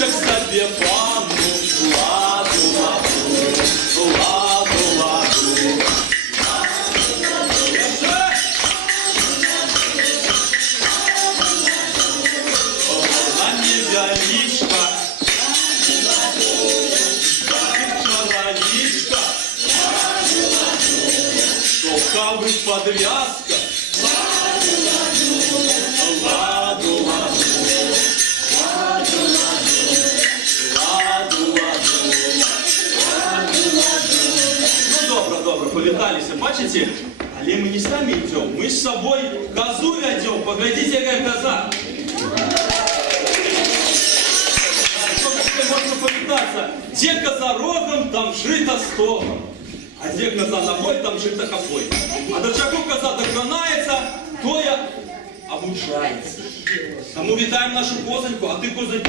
Как себе панну, ладу, ладу, ладу, ладу. На невяличка, человечка, шелковый подвязка. Ладу, ладу, ладу, ладу, ладу, ладу. Ну, добро, повиталися, бачите? Але мы не сами идем, мы с собой козу ведем. Поглядите, какая коза. Можно повидаться. Где коза рогом, там жито стогом. А где коза ногой, там жито копой. А до чего коза доконается, то я обучается. Тому вітаємо нашу козоньку, а ти козоньку.